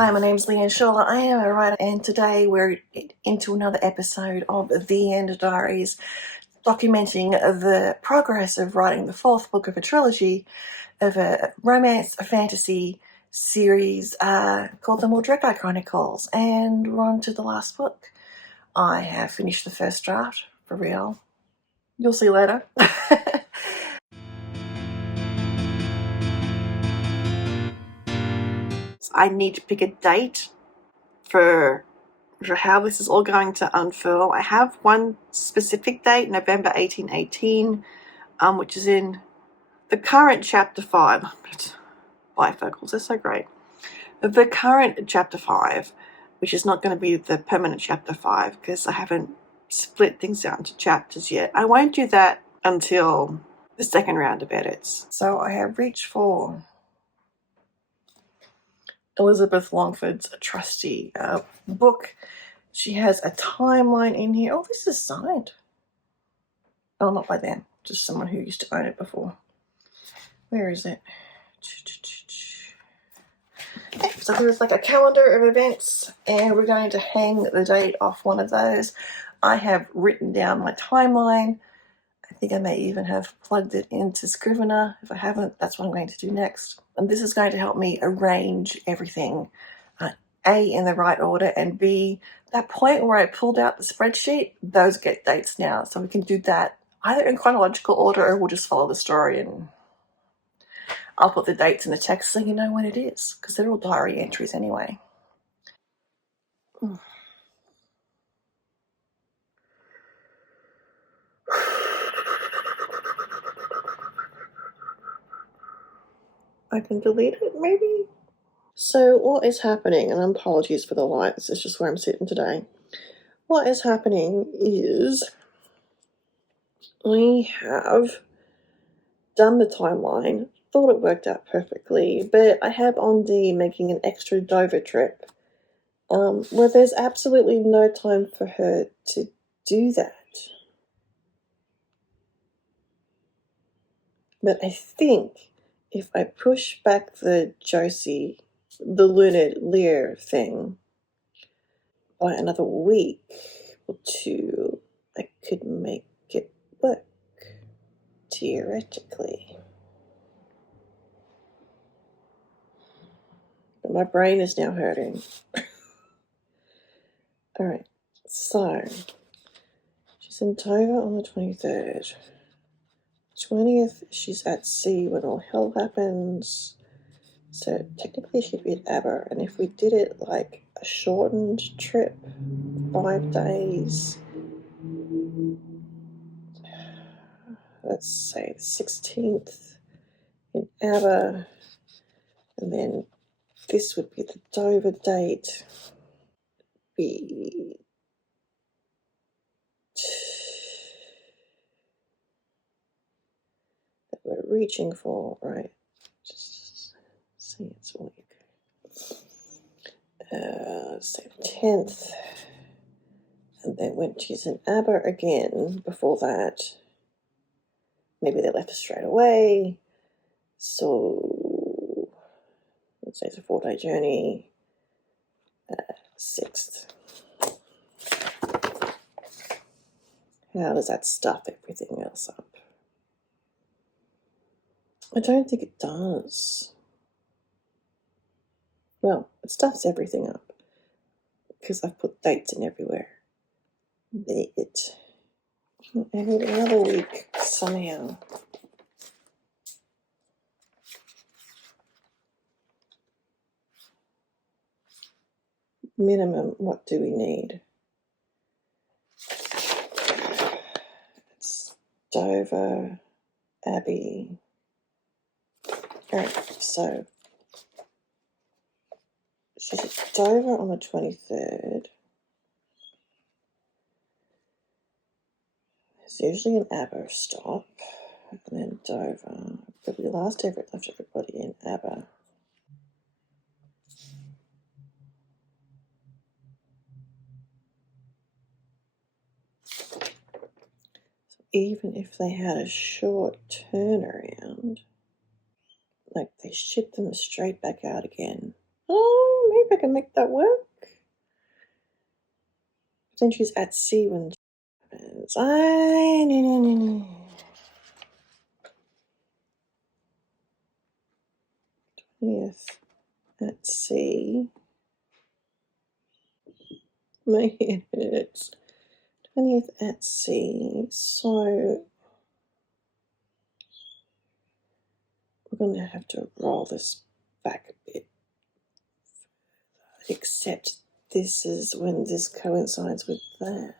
Hi, my name's Leanne Shawler. I am a writer, and today we're into another episode of The End Diaries, documenting the progress of writing the fourth book of a trilogy of a romance, a fantasy series called The Mordrecai Chronicles. And we're on to the last book. I have finished the first draft, for real. You'll see later. I need to pick a date for how this is all going to unfurl. I have one specific date, November 1818, which is in the current chapter 5. Bifocals, they're so great. The current chapter 5, which is not going to be the permanent chapter 5 because I haven't split things down to chapters yet. I won't do that until the second round of edits. So I have reached for Elizabeth Longford's trusty book. She has a timeline in here. Oh, this is signed. Oh, not by them. Just someone who used to own it before. Where is it? Okay, so there's like a calendar of events, and we're going to hang the date off one of those. I have written down my timeline. I think I may even have plugged it into Scrivener. If I haven't, that's what I'm going to do next. And this is going to help me arrange everything. A, in the right order, and B, that point where I pulled out the spreadsheet, those get dates now. So we can do that either in chronological order or we'll just follow the story, and I'll put the dates in the text so you know when it is, because they're all diary entries anyway. I can delete it, maybe? So what is happening, and apologies for the lights, it's just where I'm sitting today. What is happening is I have done the timeline, thought it worked out perfectly, but I have on D making an extra Dover trip, where there's absolutely no time for her to do that. But I think if I push back the Lunid Lear thing by another week or two, I could make it work, theoretically. But my brain is now hurting. Alright, so she's in Dover on the 23rd. 20th, she's at sea when all hell happens. So technically she'd be at Aber, and if we did it like a shortened trip, 5 days, let's say the 16th in Aber, and then this would be the Dover date, be that we're reaching for, right? Just see, it's a week. Say the 10th, and then when she's in Aber again, before that, maybe they left us straight away, so let's say it's a 4-day journey, 6th. How does that stuff everything else up? I don't think it does. Well, it stuffs everything up because I've put dates in everywhere. I need another week somehow. Minimum, what do we need? It's Dover, Abbey. Alright, so she's at Dover on the 23rd. There's usually an Aber stop, and then Dover. But we left everybody in Aber. Even if they had a short turnaround, like they ship them straight back out again. Oh, maybe I can make that work. Then she's at sea when she happens. No. 20th at sea. My head hurts. 20th at sea. So we're going to have to roll this back a bit. Except this is when this coincides with that.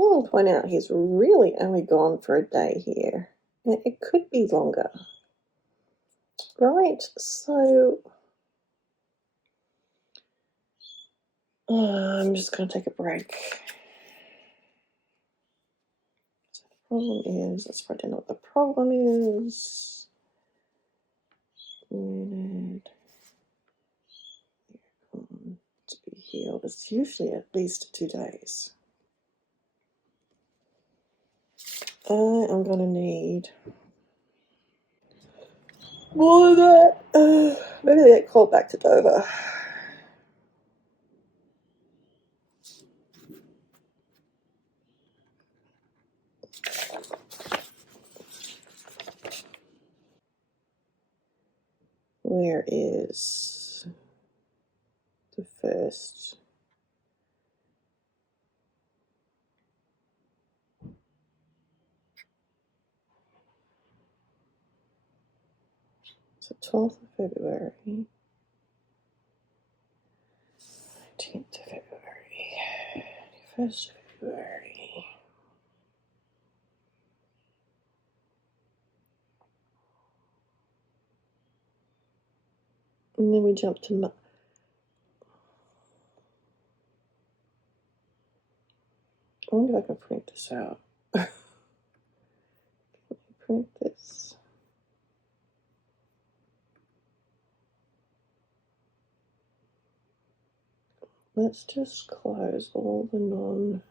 I'll point out he's really only gone for a day here. And it could be longer. Right, so I'm just going to take a break. So the problem is, let's write down what the problem is. To be healed. It's usually at least 2 days. I am going to need more of that. Maybe they get called back to Dover. Where is the first? So 12th of February. 19th of February. 21st of February. And then we jump to I wonder if I can print this out. Print this. Let's just close all the non.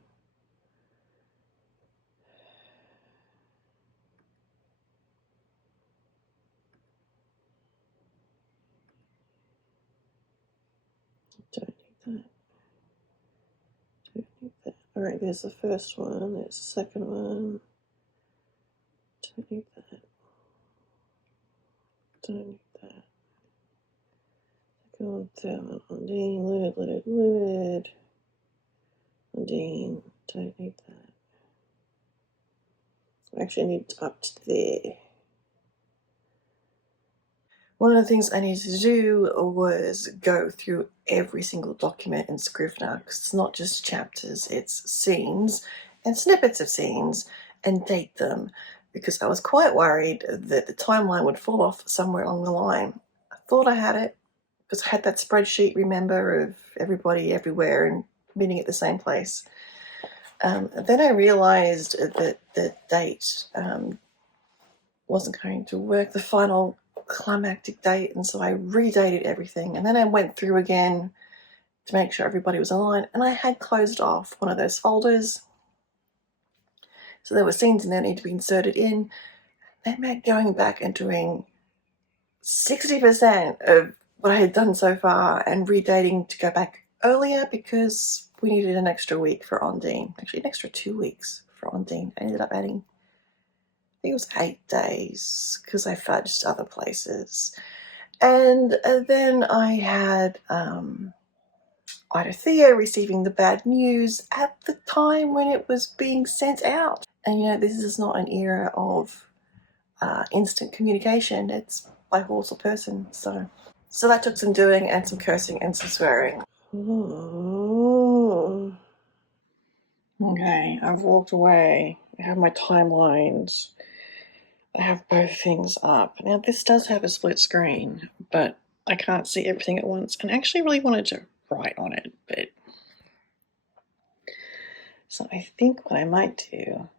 Don't need that. Don't need that. All right, there's the first one. There's the second one. Don't need that. Don't need that. Go down. Undine, limited. Undine, don't need that. I actually need up to there. One of the things I needed to do was go through every single document in Scrivener, because it's not just chapters, it's scenes and snippets of scenes, and date them, because I was quite worried that the timeline would fall off somewhere along the line. I thought I had it, because I had that spreadsheet, remember, of everybody everywhere and meeting at the same place. Then I realized that the date wasn't going to work, the final climactic date, and so I redated everything. And then I went through again to make sure everybody was aligned, and I had closed off one of those folders. So there were scenes in there that needed to be inserted in. That meant going back and doing 60% of what I had done so far and redating to go back earlier, because we needed an extra week for Ondine. Actually, an extra 2 weeks for Ondine. I ended up adding, I think it was 8 days, because I fudged other places. And then I had Ida Theo receiving the bad news at the time when it was being sent out. And this is not an era of instant communication. It's by horse or person. So that took some doing and some cursing and some swearing. Okay, I've walked away. I have my timelines. I have both things up. Now this does have a split screen, but I can't see everything at once, and I actually really wanted to write on it, but so I think what I might do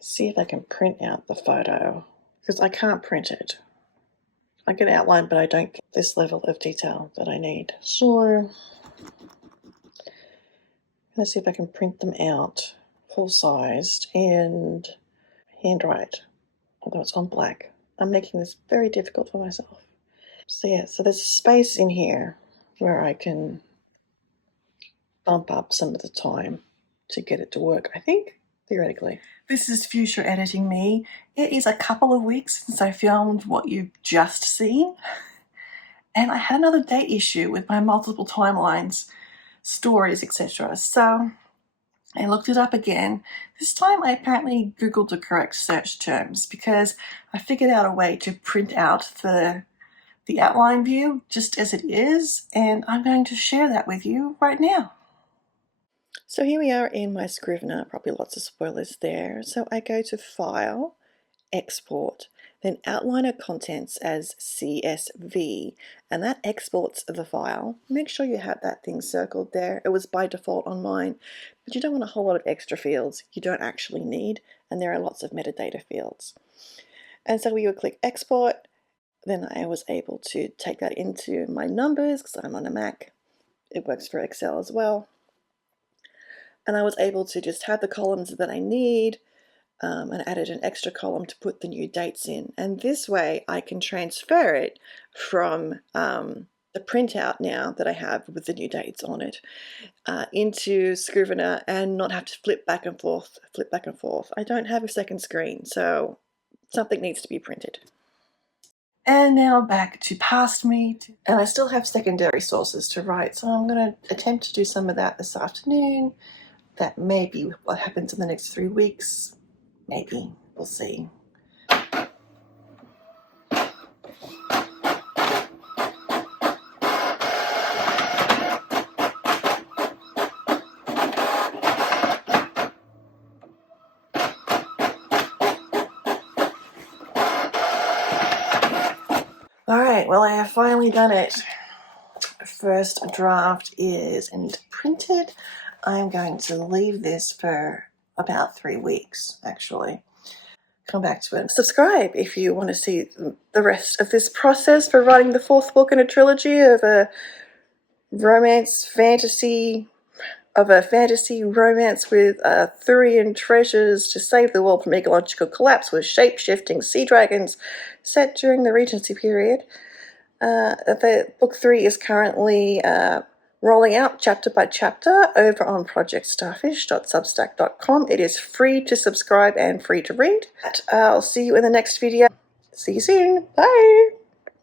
is see if I can print out the photo, because I can't print it. I can outline, but I don't get this level of detail that I need. So let's see if I can print them out full-sized and handwrite although it's on black. I'm making this very difficult for myself. So yeah, so there's a space in here where I can bump up some of the time to get it to work, I think, theoretically. This is future editing me. It is a couple of weeks since I filmed what you've just seen, and I had another date issue with my multiple timelines, stories, etc. So I looked it up again. This time I apparently Googled the correct search terms because I figured out a way to print out the outline view just as it is, and I'm going to share that with you right now. So here we are in my Scrivener, probably lots of spoilers there. So I go to File, Export, then outline of contents as CSV, and that exports the file. Make sure you have that thing circled there. It was by default on mine, but you don't want a whole lot of extra fields you don't actually need, and there are lots of metadata fields. And so we would click Export, then I was able to take that into my numbers because I'm on a Mac. It works for Excel as well. And I was able to just have the columns that I need, and added an extra column to put the new dates in. And this way I can transfer it from the printout now that I have with the new dates on it into Scrivener and not have to flip back and forth. I don't have a second screen, so something needs to be printed. And now back to past me, and I still have secondary sources to write, so I'm going to attempt to do some of that this afternoon. That may be what happens in the next 3 weeks. Maybe. We'll see. Alright, well, I have finally done it. First draft is printed. I'm going to leave this for about 3 weeks, actually. Come back to it. Subscribe if you want to see the rest of this process for writing the 4th book in a trilogy of a fantasy romance with Arthurian treasures to save the world from ecological collapse with shape-shifting sea dragons set during the Regency period. The book 3 is currently rolling out chapter by chapter over on projectstarfish.substack.com. It is free to subscribe and free to read. I'll see you in the next video. See you soon. Bye.